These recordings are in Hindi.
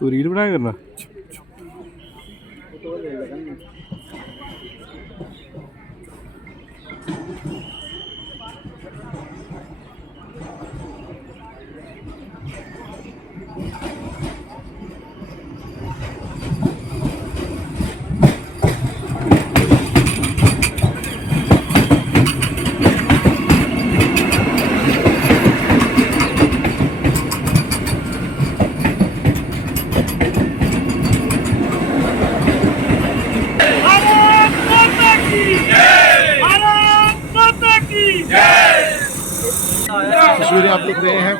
तू रील बनाया करना। तस्वीरें आप लिख रहे हैं।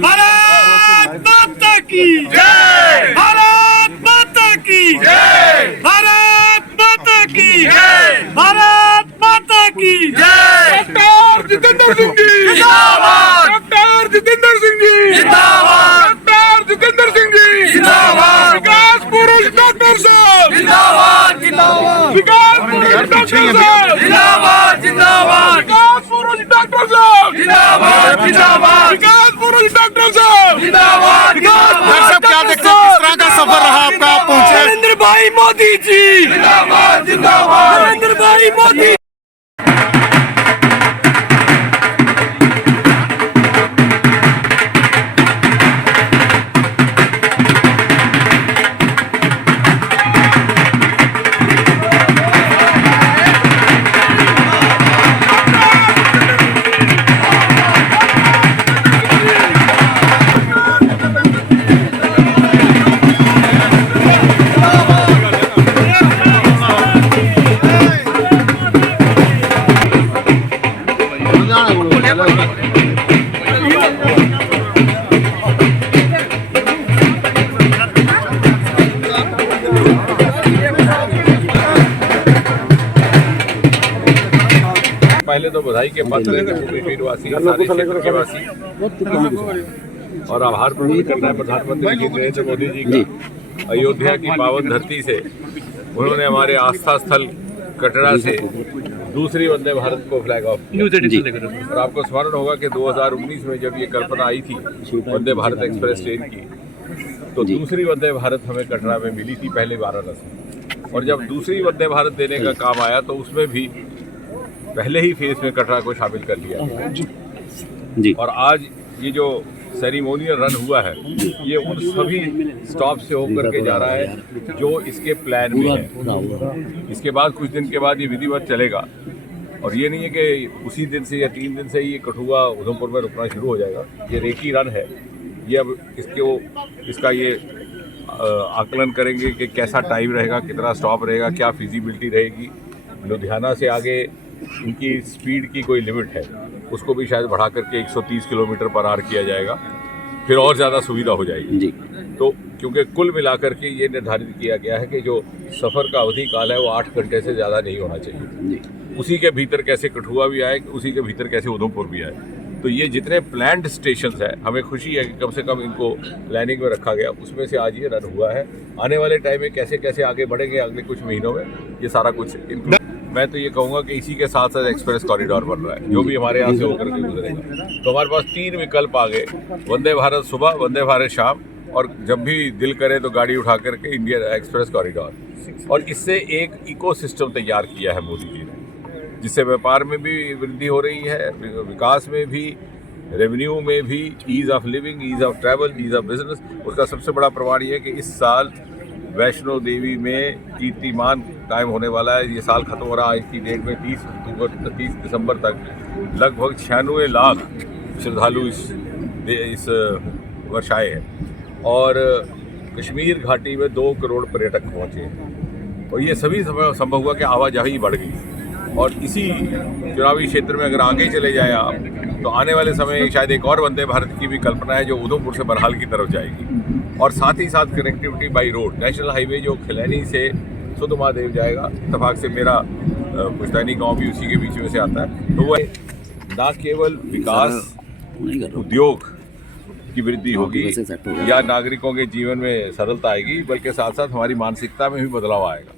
भारत माता की जय, भारत माता की जय, भारत माता की जय, भारत माता की जय। डॉक्टर जितेंद्र सिंह जी जिंदाबाद, डॉक्टर जितेंद्र सिंह जी जिंदाबाद, डॉक्टर जितेंद्र सिंह जी जिंदाबाद, विकास पुरुष डॉक्टर साहब जिंदाबाद जिंदाबाद, विकास पुरुष डॉक्टर साहब जिंदाबाद जिंदाबाद, विकास पुरुष डॉक्टर साहब जिंदाबाद जिंदाबाद, विकास पुरुष डॉक्टर साहब जिंदाबाद जिंदाबाद। क्या देखते हैं, किस तरह का सफर रहा आपका, आप पहुंचे? नरेंद्र भाई मोदी जी जिंदाबाद जिंदाबाद, नरेंद्र भाई मोदी। पहले तो बधाई के पत्र कश्मीरवासी सारे क्षेत्र के वासी और आभार प्रकट करना है प्रधानमंत्री जी नरेंद्र मोदी जी का। अयोध्या की पावन धरती से उन्होंने हमारे आस्था स्थल कटरा से दूसरी वंदे भारत को फ्लैग ऑफ किया। और आपको स्मरण होगा कि 2019 में जब ये कल्पना आई थी वंदे भारत एक्सप्रेस ट्रेन की, तो दूसरी वंदे भारत हमें कटरा में मिली थी, पहले वाराणसी। और जब दूसरी वंदे भारत देने का काम आया तो उसमें भी पहले ही फेज में कटरा को शामिल कर लिया गया। और आज ये जो सेरेमोनियल रन हुआ है, ये उन सभी स्टॉप से होकर के जा रहा है जो इसके प्लान में है। इसके बाद कुछ दिन के बाद ये विधिवत चलेगा। और ये नहीं है कि उसी दिन से या 3 दिन से ही ये कठुआ उधमपुर में रुकना शुरू हो जाएगा। ये रेकी रन है। ये अब इसका ये आकलन करेंगे कि कैसा टाइम रहेगा, कितना स्टॉप रहेगा, क्या फिजिबिलिटी रहेगी। लुधियाना से आगे इनकी स्पीड की कोई लिमिट है, उसको भी शायद बढ़ा करके 130 किलोमीटर पर आवर किया जाएगा, फिर और ज़्यादा सुविधा हो जाएगी जी। तो क्योंकि कुल मिलाकर के ये निर्धारित किया गया है कि जो सफ़र का अवधि काल है वो 8 घंटे से ज़्यादा नहीं होना चाहिए। उसी के भीतर कैसे कठुआ भी आए, उसी के भीतर कैसे उधमपुर भी आए। तो ये जितने प्लान्ड स्टेशन हैं, हमें खुशी है कि कम से कम इनको प्लानिंग में रखा गया, उसमें से आज ये रन हुआ है। आने वाले टाइम में कैसे कैसे आगे बढ़ेंगे अगले कुछ महीनों में, ये सारा कुछ मैं तो ये कहूँगा कि इसी के साथ साथ एक्सप्रेस कॉरिडोर बन रहा है, जो भी हमारे यहाँ से होकर के गुजरेगा। तो हमारे पास 3 विकल्प आ गए, वंदे भारत सुबह, वंदे भारत शाम, और जब भी दिल करे तो गाड़ी उठा करके इंडियन एक्सप्रेस कॉरिडोर। और इससे एक इकोसिस्टम तैयार किया है मोदी जी ने, जिससे व्यापार में भी वृद्धि हो रही है, विकास में भी, रेवेन्यू में भी, ease of living, ease of travel, ease of business. उसका सबसे बड़ा प्रमाण ये है कि इस साल वैष्णो देवी में कीर्तिमान कायम होने वाला है। ये साल खत्म हो रहा है आज की डेट में 30 दिसंबर तक लगभग 96 लाख श्रद्धालु इस वर्ष आए हैं। और कश्मीर घाटी में 2 करोड़ पर्यटक पहुँचे हैं। और ये सभी संभव हुआ कि आवाजाही बढ़ गई। और इसी चुनावी क्षेत्र में अगर आगे चले जाए आप, तो आने वाले समय शायद एक और वंदे भारत की भी कल्पना है जो उधमपुर से बरहाल की तरफ जाएगी। और साथ ही साथ connectivity by road, national highway जो खिलैनी से सुध महादेव जाएगा, इत्तेफाक से मेरा पुश्तैनी गांव भी उसी के बीच में से आता है। तो वह न केवल विकास, उद्योग की वृद्धि होगी या नागरिकों के जीवन में सरलता आएगी, बल्कि साथ साथ हमारी मानसिकता में भी बदलाव आएगा।